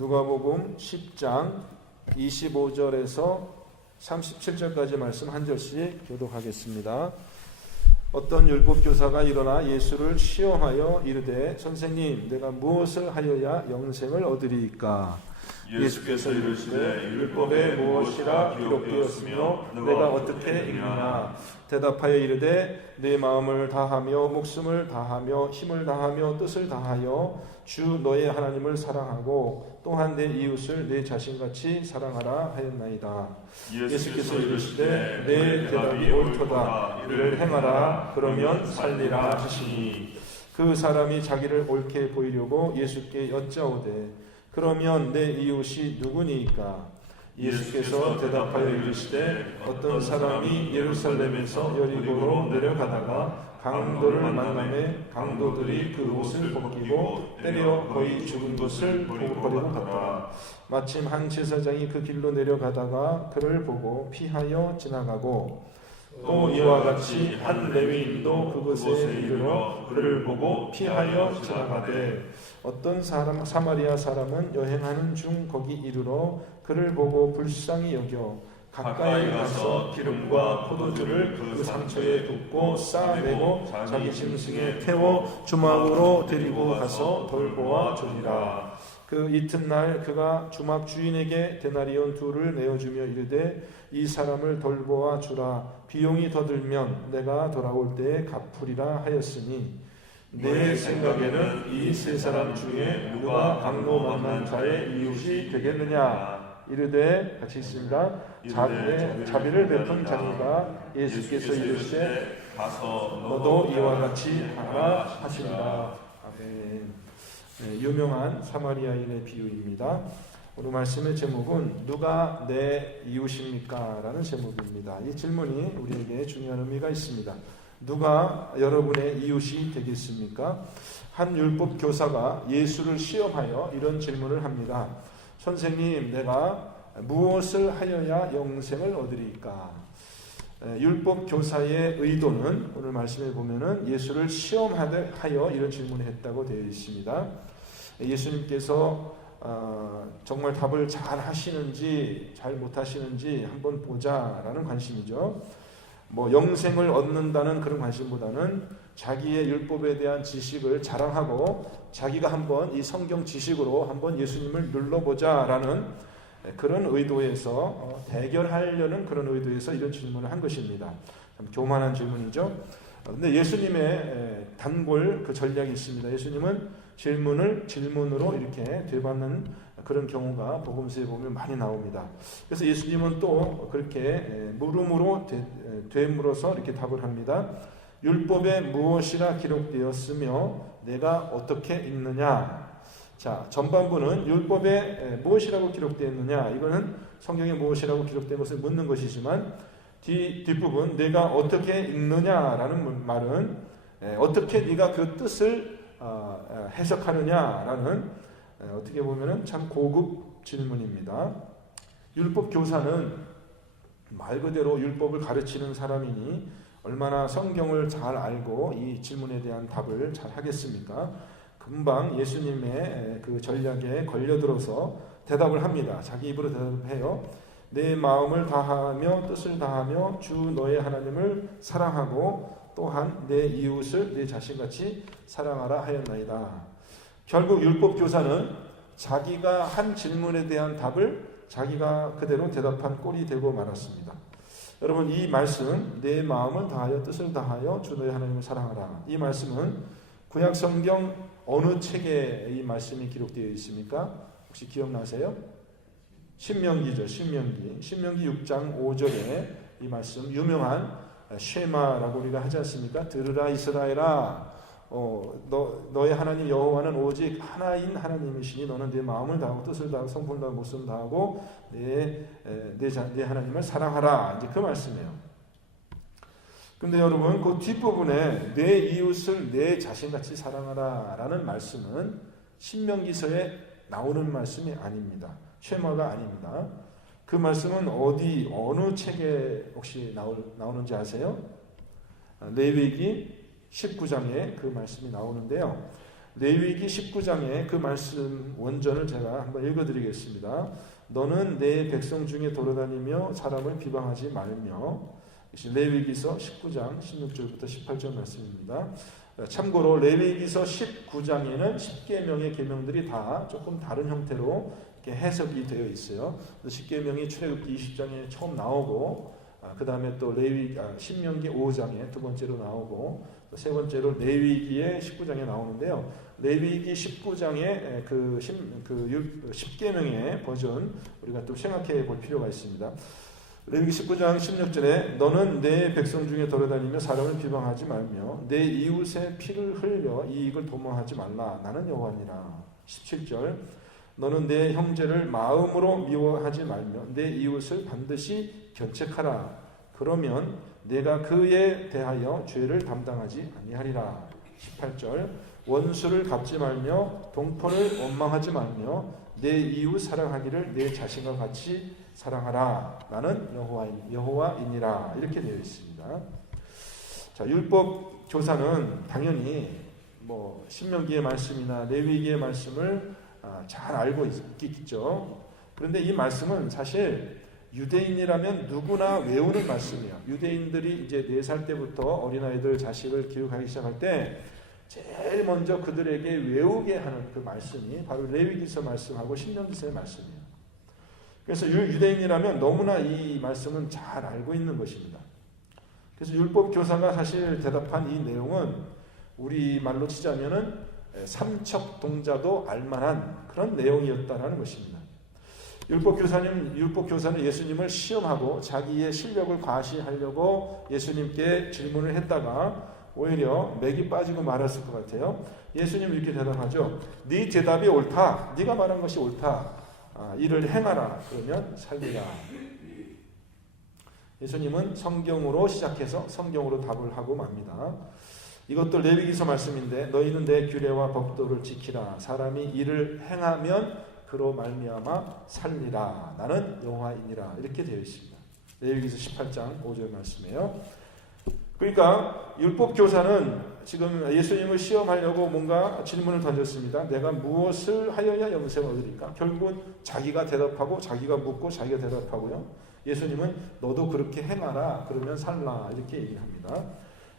누가복음 10장 25절에서 37절까지 말씀 한 절씩 교독하겠습니다. 어떤 율법교사가 일어나 예수를 시험하여 이르되 선생님 내가 무엇을 하여야 영생을 얻으리이까? 예수께서 이르시되 율법에 무엇이라 기록되었으며 내가 어떻게 읽느냐? 대답하여 이르되 내 마음을 다하며 목숨을 다하며 힘을 다하며 뜻을 다하여 주 너의 하나님을 사랑하고 또한 내 이웃을 내 자신같이 사랑하라 하였나이다. 예수께서 이르시되 내 대답이 옳도다. 이를 행하라. 그러면 살리라 하시니 그 사람이 자기를 옳게 보이려고 예수께 여짜오되 그러면 내 이웃이 누구니이까? 예수께서 대답하여 이르시되 어떤 사람이 예루살렘에서 여리고로 내려가다가 강도를 만나매 강도들이 그 옷을 벗기고 때려 거의 죽은 것을 버리고 갔더라. 마침 한 제사장이 그 길로 내려가다가 그를 보고 피하여 지나가고 또 이와 같이 한 레위인도 그곳에 이르러 그를 보고 피하여 지나가되 어떤 사마리아 사람은 여행하는 중 거기 이르러 그를 보고 불쌍히 여겨 가까이 가서 기름과 포도주를 그 상처에 붓고 쌓아내고 자기 짐승에 태워 주막으로 데리고 가서 돌보아 주니라. 그 이튿날 그가 주막 주인에게 데나리온 2를 내어주며 이르되 이 사람을 돌보아 주라. 비용이 더 들면 내가 돌아올 때에 갚으리라 하였으니 내 생각에는 이 세 사람 중에 누가 강도 만난 자의 이웃이 되겠느냐? 이르되 같이 있습니다. 자비를 베푼 자니가 예수께서 이르시되 가서 너도 이와 같이 하라 하시니라. 아멘. 유명한 사마리아인의 비유입니다. 오늘 말씀의 제목은 누가 내 이웃입니까? 라는 제목입니다. 이 질문이 우리에게 중요한 의미가 있습니다. 누가 여러분의 이웃이 되겠습니까? 한 율법 교사가 예수를 시험하여 이런 질문을 합니다. 선생님, 내가 무엇을 하여야 영생을 얻으리까? 율법 교사의 의도는 오늘 말씀에 보면은 예수를 시험하여 이런 질문을 했다고 되어 있습니다. 예수님께서 정말 답을 잘 하시는지 잘 못하시는지 한번 보자라는 관심이죠. 영생을 얻는다는 그런 관심보다는 자기의 율법에 대한 지식을 자랑하고 자기가 한번 이 성경 지식으로 한번 예수님을 눌러보자라는 그런 의도에서 대결하려는 그런 의도에서 이런 질문을 한 것입니다. 참 교만한 질문이죠. 그런데 예수님의 단골 그 전략이 있습니다. 예수님은 질문으로 이렇게 되받는 그런 경우가 복음서에 보면 많이 나옵니다. 그래서 예수님은 또 그렇게 물음으로 되물어서 이렇게 답을 합니다. 율법에 무엇이라 기록되었으며 내가 어떻게 읽느냐? 자, 전반부는 율법에 무엇이라고 기록되었느냐? 이거는 성경에 무엇이라고 기록된 것을 묻는 것이지만 뒷부분 내가 어떻게 읽느냐라는 말은 어떻게 네가 그 뜻을 해석하느냐라는 어떻게 보면은 참 고급 질문입니다. 율법 교사는 말 그대로 율법을 가르치는 사람이니 얼마나 성경을 잘 알고 이 질문에 대한 답을 잘 하겠습니까? 금방 예수님의 그 전략에 걸려들어서 대답을 합니다. 자기 입으로 대답해요. 내 마음을 다하며 뜻을 다하며 주 너의 하나님을 사랑하고 또한 내 이웃을 내 자신같이 사랑하라 하였나이다. 결국 율법 교사는 자기가 한 질문에 대한 답을 자기가 그대로 대답한 꼴이 되고 말았습니다. 여러분, 이 말씀 내 마음을 다하여 뜻을 다하여 주 너의 하나님을 사랑하라. 이 말씀은 구약 성경 어느 책에 이 말씀이 기록되어 있습니까? 혹시 기억나세요? 신명기죠. 신명기 6장 5절에 이 말씀 유명한 쉐마라고 우리가 하지 않습니까? 들으라 이스라엘아, 너의 하나님 여호와는 오직 하나인 하나님이시니 너는 내 마음을 다하고 뜻을 다하고 성품을 다하고 목숨을 다하고 내 하나님을 사랑하라. 이제 그 말씀이에요. 근데 여러분, 그 뒷부분에 내 이웃을 내 자신같이 사랑하라라는 말씀은 신명기서에 나오는 말씀이 아닙니다. 쉐마가 아닙니다. 그 말씀은 어느 책에 혹시 나오는지 아세요? 레위기 19장에 그 말씀이 나오는데요. 레위기 19장의 그 말씀 원전을 제가 한번 읽어드리겠습니다. 너는 내 백성 중에 돌아다니며 사람을 비방하지 말며. 레위기서 19장 16절부터 18절 말씀입니다. 참고로 레위기서 19장에는 10계명의 계명들이 다 조금 다른 형태로 이렇게 해석이 되어 있어요. 10계명이 출애굽기 20장에 처음 나오고, 그 다음에 또 신명기 5장에 두 번째로 나오고, 또 세 번째로 레위기의 19장에 나오는데요. 레위기 19장의 그 10계명의 버전 우리가 또 생각해 볼 필요가 있습니다. 레위기 19장 16절에 너는 내 백성 중에 돌아다니며 사람을 비방하지 말며 내 이웃의 피를 흘려 이익을 도모하지 말라. 나는 여호와니라. 17절 너는 내 형제를 마음으로 미워하지 말며 내 이웃을 반드시 견책하라. 그러면 내가 그에 대하여 죄를 담당하지 아니하리라. 18절 원수를 갚지 말며 동포를 원망하지 말며 내 이웃 사랑하기를 내 자신과 같이 사랑하라. 나는 여호와이니라. 이렇게 되어 있습니다. 자, 율법 교사는 당연히 신명기의 말씀이나 레위기의 말씀을 잘 알고 있겠죠. 그런데 이 말씀은 사실 유대인이라면 누구나 외우는 말씀이에요. 유대인들이 이제 4살 때부터 어린아이들 자식을 교육하기 시작할 때 제일 먼저 그들에게 외우게 하는 그 말씀이 바로 레위기서 말씀하고 신명기서의 말씀이에요. 그래서 유대인이라면 너무나 이 말씀은 잘 알고 있는 것입니다. 그래서 율법 교사가 사실 대답한 이 내용은 우리 말로 치자면은 삼척 동자도 알만한 그런 내용이었다라는 것입니다. 율법 교사는 예수님을 시험하고 자기의 실력을 과시하려고 예수님께 질문을 했다가 오히려 맥이 빠지고 말았을 것 같아요. 예수님 이렇게 대답하죠. 네 대답이 옳다. 네가 말한 것이 옳다. 이를 행하라. 그러면 살리라. 예수님은 성경으로 시작해서 성경으로 답을 하고 맙니다. 이것도 레위기서 말씀인데 너희는 내 규례와 법도를 지키라. 사람이 이를 행하면 그로 말미암아 살리라. 나는 여호와이니라. 이렇게 되어 있습니다. 레위기서 18장 5절 말씀이에요. 그러니까 율법 교사는 지금 예수님을 시험하려고 뭔가 질문을 던졌습니다. 내가 무엇을 하여야 영생을 얻으리까? 결국은 자기가 대답하고 자기가 묻고 자기가 대답하고요. 예수님은 너도 그렇게 행하라. 그러면 살라. 이렇게 얘기합니다.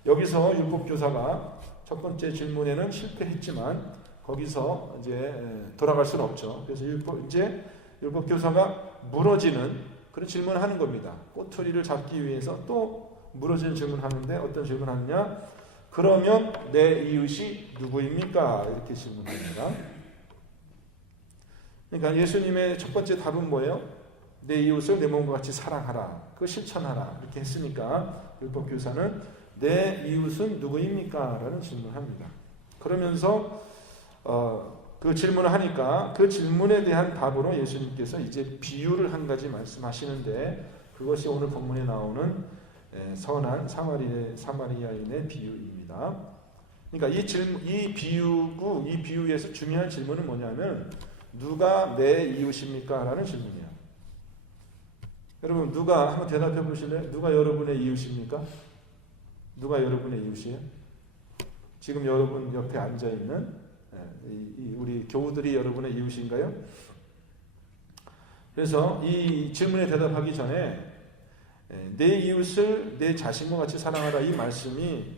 여기서 율법 교사가 첫 번째 질문에는 실패했지만 거기서 이제 돌아갈 수는 없죠. 그래서 율법 교사가 무너지는 그런 질문을 하는 겁니다. 꼬투리를 잡기 위해서 또 무너지는 질문을 하는데 어떤 질문을 하느냐? 그러면 내 이웃이 누구입니까? 이렇게 질문합니다. 그러니까 예수님의 첫 번째 답은 뭐예요? 내 이웃을 내 몸과 같이 사랑하라. 그거 실천하라. 이렇게 했으니까 율법 교사는 내 이웃은 누구입니까? 라는 질문을 합니다. 그러면서 그 질문을 하니까 그 질문에 대한 답으로 예수님께서 이제 비유를 한 가지 말씀하시는데 그것이 오늘 본문에 나오는 선한 사마리아인의 비유입니다. 그러니까 이 비유에서 중요한 질문은 뭐냐면 누가 내 이웃입니까? 라는 질문이에요. 여러분 누가 한번 대답해 보실래요? 누가 여러분의 이웃입니까? 누가 여러분의 이웃이에요? 지금 여러분 옆에 앉아있는 우리 교우들이 여러분의 이웃인가요? 그래서 이 질문에 대답하기 전에 내 이웃을 내 자신과 같이 사랑하라 이 말씀이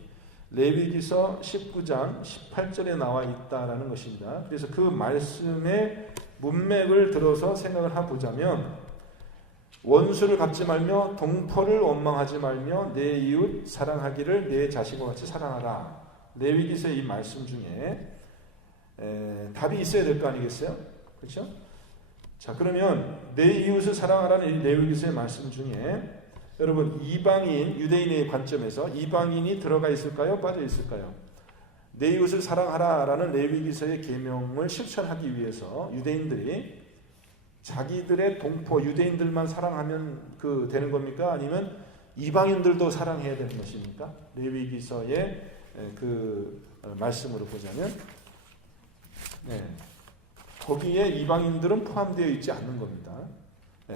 레위기서 19장 18절에 나와 있다라는 것입니다. 그래서 그 말씀의 문맥을 들어서 생각을 해보자면 원수를 갚지 말며 동포를 원망하지 말며 내 이웃 사랑하기를 내 자신과 같이 사랑하라. 레위기서의 이 말씀 중에 답이 있어야 될 거 아니겠어요? 그렇죠? 자, 그러면 내 이웃을 사랑하라는 이 레위기서의 말씀 중에 여러분 이방인, 유대인의 관점에서 이방인이 들어가 있을까요? 빠져 있을까요? 내 이웃을 사랑하라라는 레위기서의 계명을 실천하기 위해서 유대인들이 자기들의 동포 유대인들만 사랑하면 되는 겁니까? 아니면 이방인들도 사랑해야 되는 것입니까? 레위기서의 그 말씀으로 보자면 거기에 이방인들은 포함되어 있지 않는 겁니다.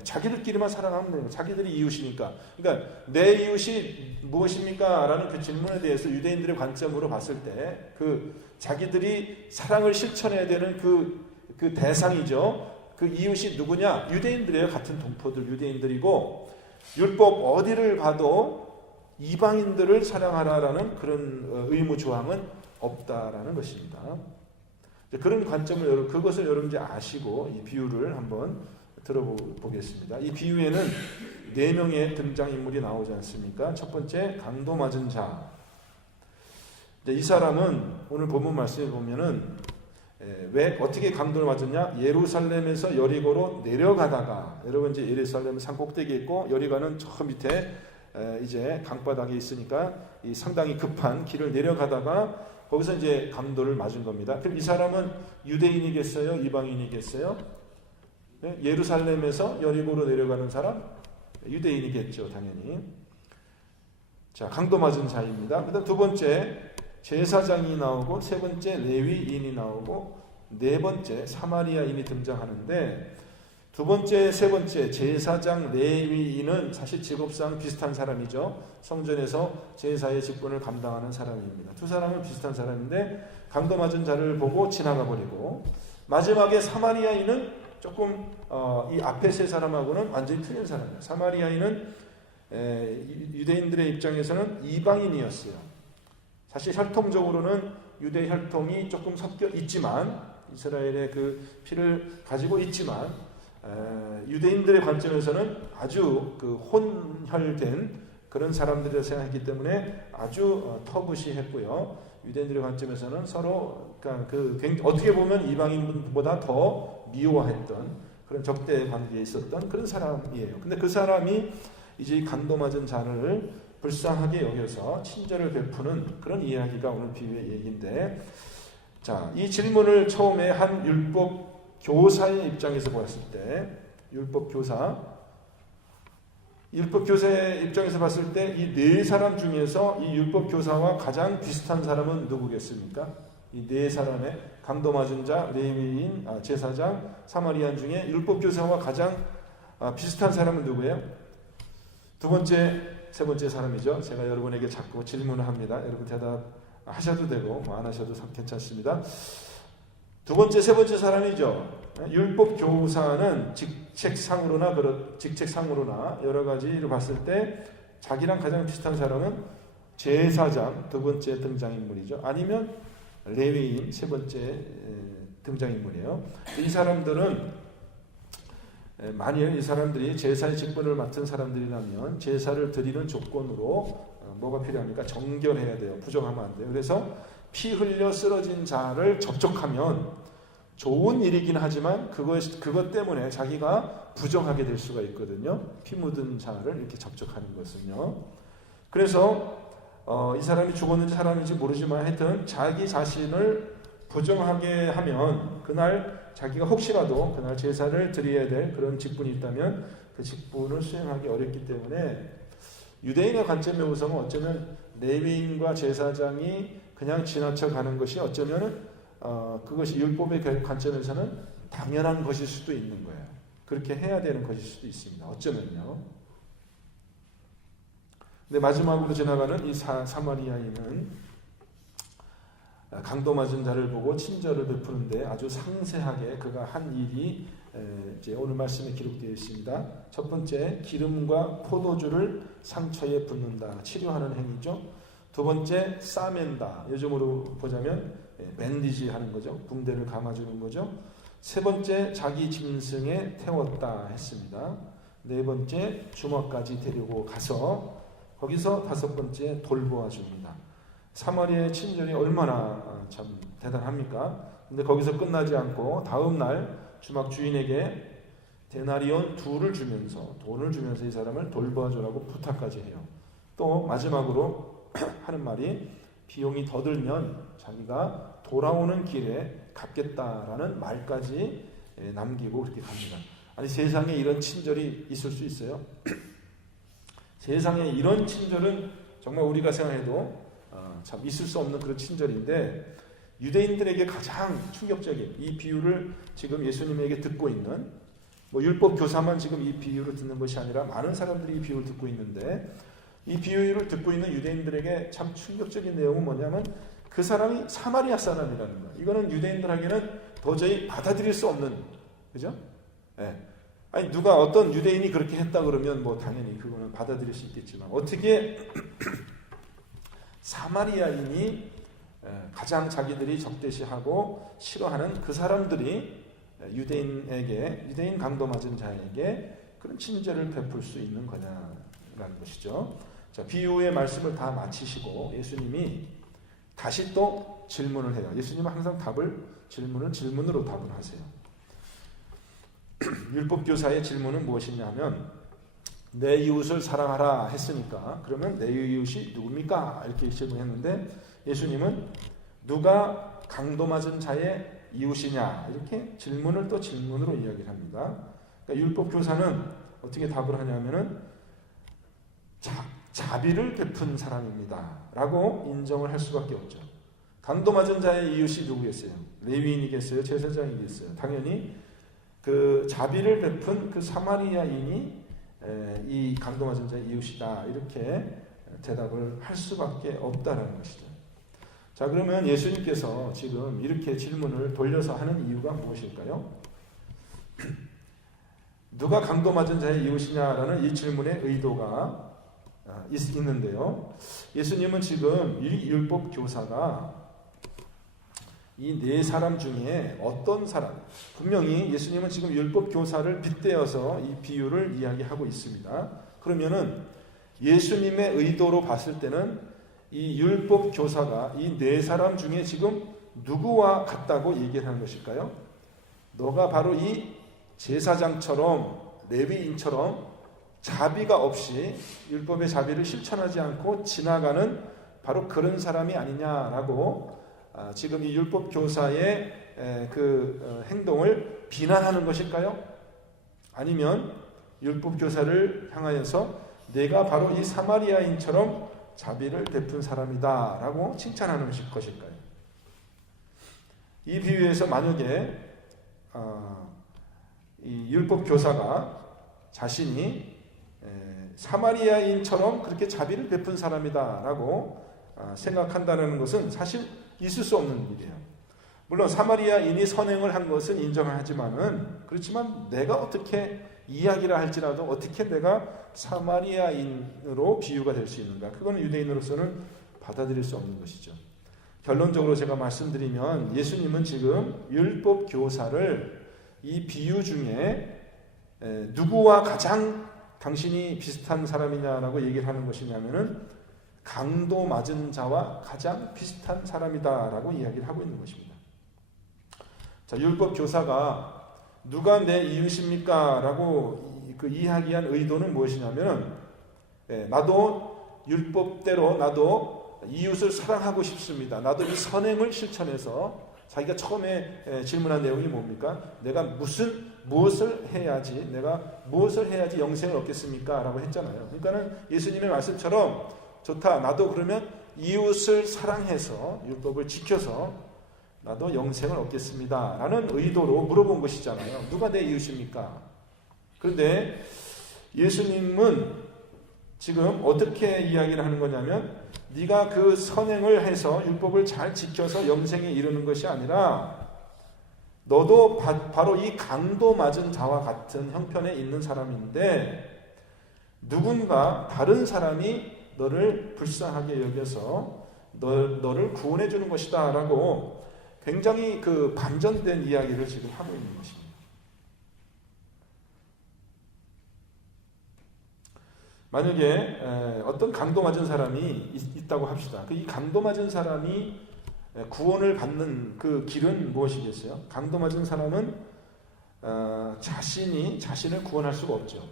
자기들끼리만 사랑하면 돼요. 자기들이 이웃이니까. 그러니까 내 이웃이 무엇입니까? 라는 그 질문에 대해서 유대인들의 관점으로 봤을 때 그 자기들이 사랑을 실천해야 되는 그 대상이죠. 그 이웃이 누구냐? 유대인들이에요. 같은 동포들 유대인들이고 율법 어디를 봐도 이방인들을 사랑하라라는 그런 의무 조항은 없다라는 것입니다. 그런 관점을 그것을 여러분 이제 아시고 이 비유를 한번 들어보겠습니다. 이 비유에는 4명의 등장인물이 나오지 않습니까? 첫 번째 강도 맞은 자. 이 사람은 오늘 본문 말씀에 보면은 왜 어떻게 강도를 맞았냐? 예루살렘에서 여리고로 내려가다가 여러분 이제 예루살렘 산 꼭대기에 있고 여리고는 저 밑에 이제 강바닥에 있으니까 이 상당히 급한 길을 내려가다가 거기서 이제 강도를 맞은 겁니다. 그럼 이 사람은 유대인이겠어요? 이방인이겠어요? 네? 예루살렘에서 여리고로 내려가는 사람? 유대인이겠죠, 당연히. 자, 강도 맞은 자입니다. 그다음 두 번째 제사장이 나오고 세 번째 레위인이 나오고 네 번째 사마리아인이 등장하는데 두 번째, 세 번째 제사장, 레위인은 사실 직업상 비슷한 사람이죠. 성전에서 제사의 직분을 감당하는 사람입니다. 두 사람은 비슷한 사람인데 강도 맞은 자를 보고 지나가 버리고 마지막에 사마리아인은 조금 이 앞에 세 사람하고는 완전히 틀린 사람이에요. 사마리아인은 유대인들의 입장에서는 이방인이었어요. 사실 혈통적으로는 유대 혈통이 조금 섞여 있지만 이스라엘의 그 피를 가지고 있지만 유대인들의 관점에서는 아주 그 혼혈된 그런 사람들이라 생각했기 때문에 아주 터부시했고요. 유대인들의 관점에서는 서로 그러니까 어떻게 보면 이방인보다 더 미워했던 그런 적대 관계에 있었던 그런 사람이에요. 근데 그 사람이 이제 강도 맞은 자를 불쌍하게 여겨서 친절을 베푸는 그런 이야기가 오늘 비유의 얘기인데, 자, 이 질문을 처음에 한 율법 교사의 입장에서 보았을 때, 율법 교사의 입장에서 봤을 때 이 네 사람 중에서 이 율법 교사와 가장 비슷한 사람은 누구겠습니까? 이 네 사람의 강도 맞은 자, 레위인, 제사장, 사마리안 중에 율법 교사와 가장 비슷한 사람은 누구예요? 두 번째, 세 번째 사람이죠. 제가 여러분에게 자꾸 질문을 합니다. 여러분 대답하셔도 되고 안 하셔도 괜찮습니다. 두 번째, 세 번째 사람이죠. 율법 교사는 직책상으로나 여러 가지를 봤을 때 자기랑 가장 비슷한 사람은 제사장, 두 번째 등장인물이죠. 아니면 레위인, 세 번째 등장인물이에요. 이 사람들은 만일 이 사람들이 제사의 직분을 맡은 사람들이라면 제사를 드리는 조건으로 뭐가 필요합니까? 정결해야 돼요. 부정하면 안 돼요. 그래서 피 흘려 쓰러진 자를 접촉하면 좋은 일이긴 하지만 그것 때문에 자기가 부정하게 될 수가 있거든요. 피 묻은 자를 이렇게 접촉하는 것은요. 그래서 이 사람이 죽었는지 사람인지 모르지만 하여튼 자기 자신을 부정하게 하면 그날 자기가 혹시라도 그날 제사를 드려야 될 그런 직분이 있다면 그 직분을 수행하기 어렵기 때문에 유대인의 관점에 우선은 어쩌면 레위인과 제사장이 그냥 지나쳐 가는 것이 어쩌면 그것이 율법의 관점에서는 당연한 것일 수도 있는 거예요. 그렇게 해야 되는 것일 수도 있습니다. 어쩌면요. 근데 마지막으로 지나가는 이 사마리아인은 강도 맞은 자를 보고 친절을 베푸는데 아주 상세하게 그가 한 일이 이제 오늘 말씀에 기록되어 있습니다. 첫 번째, 기름과 포도주를 상처에 붓는다. 치료하는 행위죠. 두 번째, 싸맨다. 요즘으로 보자면 밴디지 하는 거죠. 붕대를 감아주는 거죠. 세 번째, 자기 짐승에 태웠다 했습니다. 네 번째, 주막까지 데리고 가서 거기서 다섯 번째, 돌보아 줍니다. 사마리아의 친절이 얼마나 참 대단합니까? 근데 거기서 끝나지 않고 다음 날 주막 주인에게 데나리온 2를 주면서 돈을 주면서 이 사람을 돌봐주라고 부탁까지 해요. 또 마지막으로 하는 말이 비용이 더 들면 자기가 돌아오는 길에 갚겠다라는 말까지 남기고 그렇게 갑니다. 아니 세상에 이런 친절이 있을 수 있어요? 세상에 이런 친절은 정말 우리가 생각해도 참 있을 수 없는 그런 친절인데 유대인들에게 가장 충격적인 이 비유를 지금 예수님에게 듣고 있는 뭐 율법 교사만 지금 이 비유를 듣는 것이 아니라 많은 사람들이 이 비유를 듣고 있는데, 이 비유를 듣고 있는 유대인들에게 참 충격적인 내용은 뭐냐면 그 사람이 사마리아 사람이라는 거예요. 이거는 유대인들에게는 도저히 받아들일 수 없는, 그죠? 예. 아니 누가 어떤 유대인이 그렇게 했다 그러면 뭐 당연히 그거는 받아들일 수 있겠지만, 어떻게 사마리아인이 가장 자기들이 적대시하고 싫어하는 그 사람들이 유대인 강도 맞은 자에게 그런 친절을 베풀 수 있는 거냐라는 것이죠. 자, 비유의 말씀을 다 마치시고 예수님이 다시 또 질문을 해요. 예수님은 항상 질문으로 답을 하세요. 율법교사의 질문은 무엇이냐면, 내 이웃을 사랑하라 했으니까 그러면 내 이웃이 누굽니까? 이렇게 질문했는데, 예수님은 누가 강도 맞은 자의 이웃이냐, 이렇게 질문을 또 질문으로 이야기를 합니다. 그러니까 율법교사는 어떻게 답을 하냐면은 자비를 베푼 사람입니다 라고 인정을 할 수밖에 없죠. 강도 맞은 자의 이웃이 누구겠어요? 레위인이겠어요? 제사장이겠어요? 당연히 그 자비를 베푼 그 사마리아인이 이 강도 맞은 자의 이웃이다, 이렇게 대답을 할 수밖에 없다라는 것이죠. 자, 그러면 예수님께서 지금 이렇게 질문을 돌려서 하는 이유가 무엇일까요? 누가 강도 맞은 자의 이웃이냐라는 이 질문의 의도가 있는데요. 예수님은 지금 이 율법 교사가 이 네 사람 중에 어떤 사람, 분명히 예수님은 지금 율법 교사를 빗대어서 이 비유를 이야기하고 있습니다. 그러면은 예수님의 의도로 봤을 때는 이 율법 교사가 이 네 사람 중에 지금 누구와 같다고 얘기를 하는 것일까요? 너가 바로 이 제사장처럼 레위인처럼 자비가 없이 율법의 자비를 실천하지 않고 지나가는 바로 그런 사람이 아니냐라고 지금 이 율법 교사의 그 행동을 비난하는 것일까요? 아니면 율법 교사를 향하여서 내가 바로 이 사마리아인처럼 자비를 베푼 사람이다라고 칭찬하는 것일까요? 이 비유에서 만약에 이 율법 교사가 자신이 사마리아인처럼 그렇게 자비를 베푼 사람이다라고 생각한다는 것은 사실 있을 수 없는 일이에요. 물론 사마리아인이 선행을 한 것은 인정하지만은, 그렇지만 내가 어떻게 이야기를 할지라도 어떻게 내가 사마리아인으로 비유가 될 수 있는가? 그건 유대인으로서는 받아들일 수 없는 것이죠. 결론적으로 제가 말씀드리면 예수님은 지금 율법 교사를 이 비유 중에 누구와 가장 당신이 비슷한 사람이냐라고 얘기를 하는 것이냐면은 강도 맞은 자와 가장 비슷한 사람이다라고 이야기를 하고 있는 것입니다. 자, 율법 교사가 누가 내 이웃입니까? 라고 그 이야기한 의도는 무엇이냐면, 나도 율법대로 나도 이웃을 사랑하고 싶습니다. 나도 이 선행을 실천해서, 자기가 처음에 질문한 내용이 뭡니까? 내가 무엇을 해야지 영생을 얻겠습니까? 라고 했잖아요. 그러니까는 예수님의 말씀처럼, 좋다, 나도 그러면 이웃을 사랑해서 율법을 지켜서 나도 영생을 얻겠습니다 라는 의도로 물어본 것이잖아요. 누가 내 이웃입니까? 그런데 예수님은 지금 어떻게 이야기를 하는 거냐면, 네가 그 선행을 해서 율법을 잘 지켜서 영생에 이르는 것이 아니라 너도 바로 이 강도 맞은 자와 같은 형편에 있는 사람인데, 누군가 다른 사람이 너를 불쌍하게 여겨서 너를 구원해 주는 것이다 라고 굉장히 그 반전된 이야기를 지금 하고 있는 것입니다. 만약에 어떤 강도 맞은 사람이 있다고 합시다. 이 강도 맞은 사람이 구원을 받는 그 길은 무엇이겠어요? 강도 맞은 사람은 자신이 자신을 구원할 수가 없죠.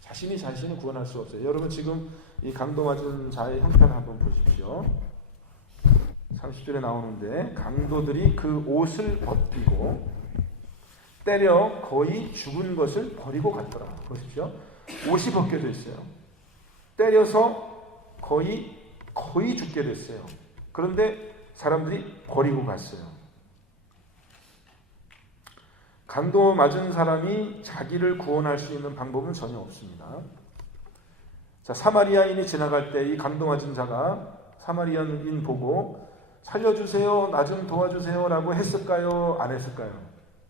자신이 자신을 구원할 수 없어요. 여러분 지금 이 강도 맞은 자의 형편을 한번 보십시오. 30절에 나오는데, 강도들이 그 옷을 벗기고 때려 거의 죽은 것을 버리고 갔더라. 보십시오. 옷이 벗겨져 있어요. 때려서 거의 죽게 됐어요. 그런데 사람들이 버리고 갔어요. 강도 맞은 사람이 자기를 구원할 수 있는 방법은 전혀 없습니다. 자, 사마리아인이 지나갈 때 이 강도 맞은 자가 사마리아인 보고 살려주세요, 나 좀 도와주세요 라고 했을까요? 안 했을까요?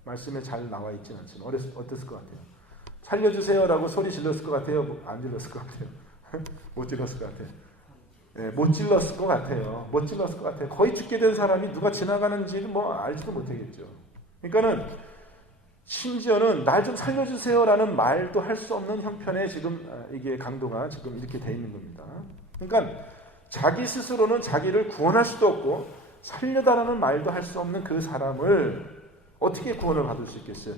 말씀에 잘 나와 있지는 않지만 어땠을 것 같아요? 살려주세요 라고 소리 질렀을 것 같아요? 안 질렀을 것 같아요? 못 질렀을 것 같아요. 네, 못 질렀을 것 같아요. 못 질렀을 것 같아요. 거의 죽게 된 사람이 누가 지나가는지를 뭐 알지도 못하겠죠. 그러니까는 심지어는 날 좀 살려주세요라는 말도 할 수 없는 형편에 지금 이게 강도가 지금 이렇게 돼 있는 겁니다. 그러니까 자기 스스로는 자기를 구원할 수도 없고 살려달라는 말도 할 수 없는 그 사람을 어떻게 구원을 받을 수 있겠어요?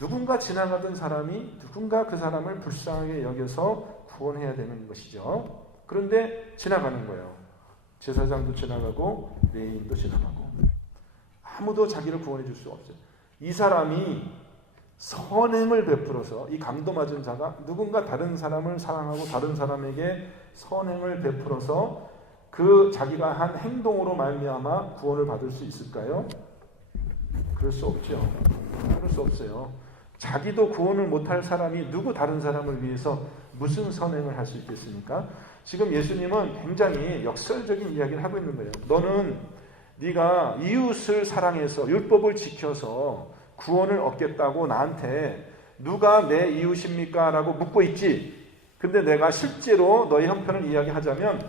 누군가 지나가던 사람이 누군가 그 사람을 불쌍하게 여겨서 구원해야 되는 것이죠. 그런데 지나가는 거예요. 제사장도 지나가고 레위인도 지나가고 아무도 자기를 구원해 줄 수가 없어요. 이 사람이 선행을 베풀어서 이 강도 맞은 자가 누군가 다른 사람을 사랑하고 다른 사람에게 선행을 베풀어서 그 자기가 한 행동으로 말미암아 구원을 받을 수 있을까요? 그럴 수 없죠. 그럴 수 없어요. 자기도 구원을 못할 사람이 누구 다른 사람을 위해서 무슨 선행을 할 수 있겠습니까? 지금 예수님은 굉장히 역설적인 이야기를 하고 있는 거예요. 너는 네가 이웃을 사랑해서 율법을 지켜서 구원을 얻겠다고 나한테 누가 내 이웃입니까? 라고 묻고 있지. 근데 내가 실제로 너의 형편을 이야기하자면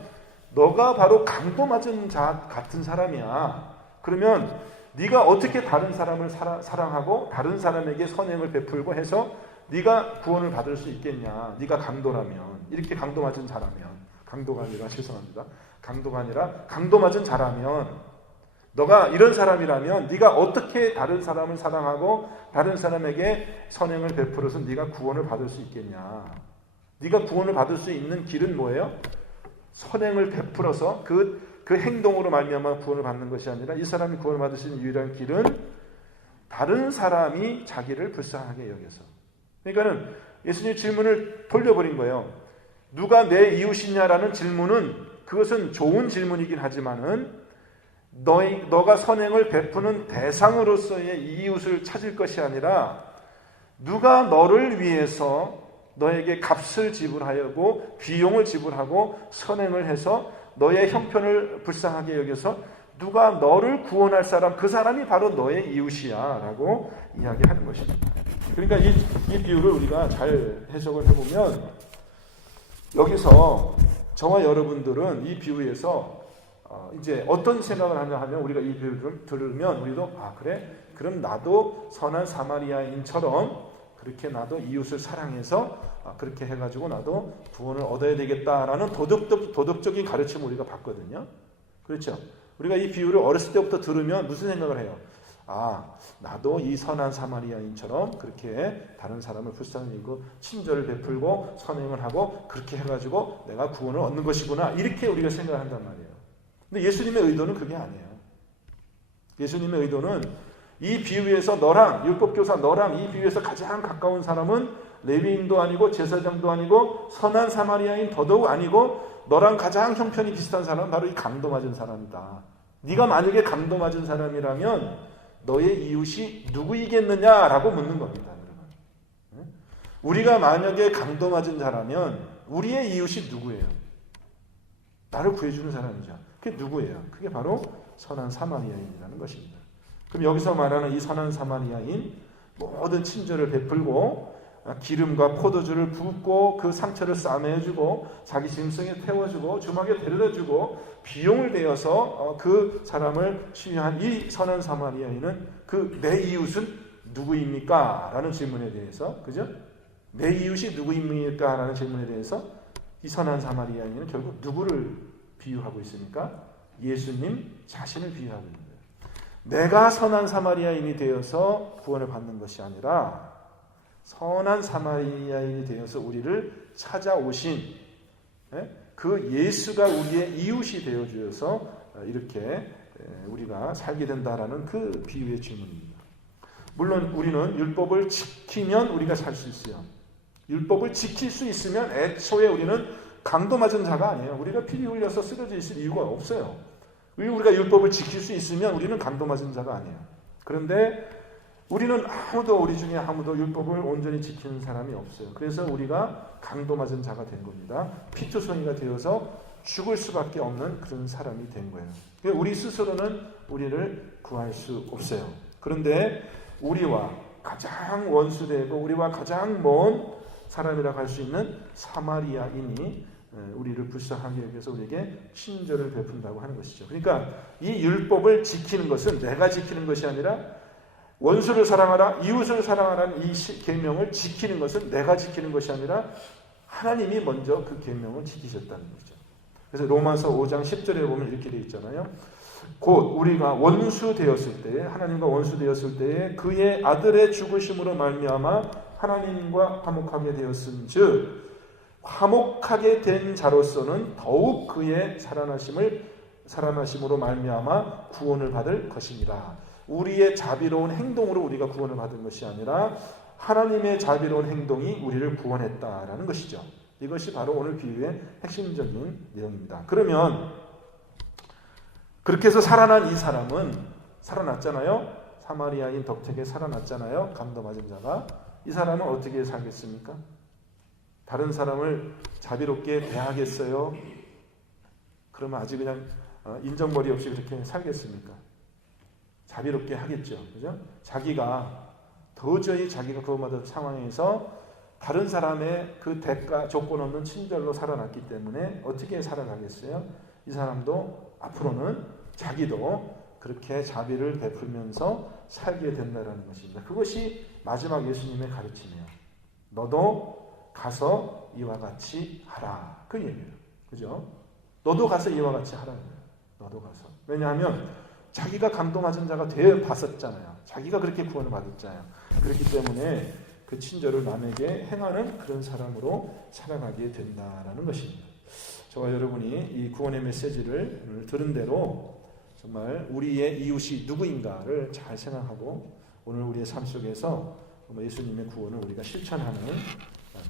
너가 바로 강도 맞은 자 같은 사람이야. 그러면 네가 어떻게 다른 사람을 사랑하고 다른 사람에게 선행을 베풀고 해서 네가 구원을 받을 수 있겠냐. 네가 강도라면, 이렇게 강도 맞은 자라면, 강도가 아니라 죄송합니다. 강도가 아니라 강도 맞은 자라면, 너가 이런 사람이라면 네가 어떻게 다른 사람을 사랑하고 다른 사람에게 선행을 베풀어서 네가 구원을 받을 수 있겠냐. 네가 구원을 받을 수 있는 길은 뭐예요? 선행을 베풀어서 그 행동으로 말미암아 구원을 받는 것이 아니라 이 사람이 구원을 받을 수 있는 유일한 길은 다른 사람이 자기를 불쌍하게 여겨서. 그러니까는 예수님의 질문을 돌려버린 거예요. 누가 내 이웃이냐라는 질문은 그것은 좋은 질문이긴 하지만은 너가 선행을 베푸는 대상으로서의 이웃을 찾을 것이 아니라 누가 너를 위해서 너에게 값을 지불하고 비용을 지불하고 선행을 해서 너의 형편을 불쌍하게 여겨서 누가 너를 구원할 사람, 그 사람이 바로 너의 이웃이야 라고 이야기하는 것입니다. 그러니까 이 비유를 우리가 잘 해석을 해보면 여기서 저와 여러분들은 이 비유에서 이제 어떤 생각을 하냐 하면 우리가 이 비유를 들으면 우리도 그래? 그럼 나도 선한 사마리아인처럼 그렇게 나도 이웃을 사랑해서 그렇게 해가지고 나도 구원을 얻어야 되겠다라는 도덕적인 가르침을 우리가 받거든요. 그렇죠? 우리가 이 비유를 어렸을 때부터 들으면 무슨 생각을 해요? 나도 이 선한 사마리아인처럼 그렇게 다른 사람을 불쌍히 여기고 친절을 베풀고 선행을 하고 그렇게 해가지고 내가 구원을 얻는 것이구나, 이렇게 우리가 생각을 한단 말이에요. 근데 예수님의 의도는 그게 아니에요. 예수님의 의도는 이 비유에서 너랑, 율법교사 너랑 이 비유에서 가장 가까운 사람은 레위인도 아니고 제사장도 아니고 선한 사마리아인 더더욱 아니고 너랑 가장 형편이 비슷한 사람은 바로 이 강도 맞은 사람이다. 네가 만약에 강도 맞은 사람이라면 너의 이웃이 누구이겠느냐라고 묻는 겁니다. 여러분. 우리가 만약에 강도 맞은 자라면 우리의 이웃이 누구예요? 나를 구해주는 사람이죠. 그게 누구예요? 그게 바로 선한 사마리아인이라는 것입니다. 그럼 여기서 말하는 이 선한 사마리아인, 모든 친절을 베풀고 기름과 포도주를 붓고 그 상처를 싸매주고 자기 짐승에 태워주고 주막에 데려다주고 비용을 대어서 그 사람을 치유한 이 선한 사마리아인은 그 내 이웃은 누구입니까? 라는 질문에 대해서, 그죠? 내 이웃이 누구입니까? 라는 질문에 대해서 이 선한 사마리아인은 결국 누구를 비유하고 있습니까? 예수님 자신을 비유하고 있는 거예요. 내가 선한 사마리아인이 되어서 구원을 받는 것이 아니라 선한 사마리아인이 되어서 우리를 찾아오신 그 예수가 우리의 이웃이 되어주어서 이렇게 우리가 살게 된다라는 그 비유의 질문입니다. 물론 우리는 율법을 지키면 우리가 살 수 있어요. 율법을 지킬 수 있으면 애초에 우리는 강도 맞은 자가 아니에요. 우리가 피 흘려서 쓰러져 있을 이유가 없어요. 우리가 율법을 지킬 수 있으면 우리는 강도 맞은 자가 아니에요. 그런데 우리는 우리 중에 아무도 율법을 온전히 지키는 사람이 없어요. 그래서 우리가 강도 맞은 자가 된 겁니다. 피투성이가 되어서 죽을 수밖에 없는 그런 사람이 된 거예요. 우리 스스로는 우리를 구할 수 없어요. 그런데 우리와 가장 원수되고 우리와 가장 먼 사람이라고 할 수 있는 사마리아인이 우리를 불쌍하게 여겨서 우리에게 친절을 베푼다고 하는 것이죠. 그러니까 이 율법을 지키는 것은 내가 지키는 것이 아니라 원수를 사랑하라, 이웃을 사랑하라는 이 계명을 지키는 것은 내가 지키는 것이 아니라 하나님이 먼저 그 계명을 지키셨다는 거죠. 그래서 로마서 5장 10절에 보면 이렇게 되어 있잖아요. 곧 우리가 원수 되었을 때에, 하나님과 원수 되었을 때에 그의 아들의 죽으심으로 말미암아 하나님과 화목하게 되었은즉 화목하게 된 자로서는 더욱 그의 살아나심으로 말미암아 구원을 받을 것입니다. 우리의 자비로운 행동으로 우리가 구원을 받은 것이 아니라 하나님의 자비로운 행동이 우리를 구원했다라는 것이죠. 이것이 바로 오늘 비유의 핵심적인 내용입니다. 그러면 그렇게 해서 살아난 이 사람은 살아났잖아요. 사마리아인 덕택에 살아났잖아요. 감도 맞은 자가. 이 사람은 어떻게 살겠습니까? 다른 사람을 자비롭게 대하겠어요? 그러면 아주 그냥 인정머리 없이 그렇게 살겠습니까? 자비롭게 하겠죠. 그죠? 도저히 자기가 그것마다 상황에서 다른 사람의 그 대가 조건 없는 친절로 살아났기 때문에 어떻게 살아가겠어요? 이 사람도 앞으로는 자기도 그렇게 자비를 베풀면서 살게 된다는 것입니다. 그것이 마지막 예수님의 가르침이에요. 너도 가서 이와 같이 하라. 그 얘기예요. 그죠? 너도 가서 이와 같이 하라는 거예요. 너도 가서. 왜냐하면 자기가 감동 맞은 자가 되어 봤었잖아요. 자기가 그렇게 구원을 받았잖아요. 그렇기 때문에 그 친절을 남에게 행하는 그런 사람으로 살아가게 된다라는 것입니다. 저와 여러분이 이 구원의 메시지를 들은 대로 정말 우리의 이웃이 누구인가를 잘 생각하고 오늘 우리의 삶 속에서 예수님의 구원을 우리가 실천하는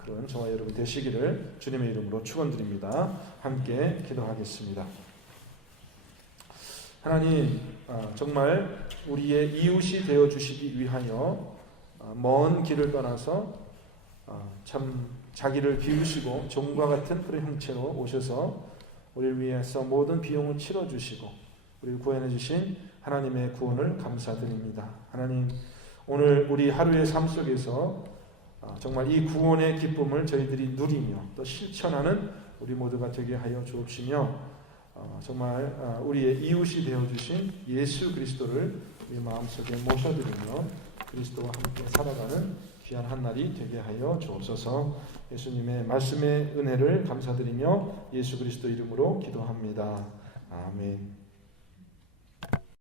그런 저와 여러분 되시기를 주님의 이름으로 축원드립니다. 함께 기도하겠습니다. 하나님, 정말 우리의 이웃이 되어주시기 위하여 먼 길을 떠나서 참 자기를 비우시고 종과 같은 그런 형체로 오셔서 우리를 위해서 모든 비용을 치러주시고 우리를 구원해 주신 하나님의 구원을 감사드립니다. 하나님, 오늘 우리 하루의 삶 속에서 정말 이 구원의 기쁨을 저희들이 누리며 또 실천하는 우리 모두가 되게 하여 주옵시며 정말 우리의 이웃이 되어주신 예수 그리스도를 우리 마음속에 모셔드리며 그리스도와 함께 살아가는 귀한 한 날이 되게 하여 주옵소서. 예수님의 말씀의 은혜를 감사드리며 예수 그리스도 이름으로 기도합니다. 아멘.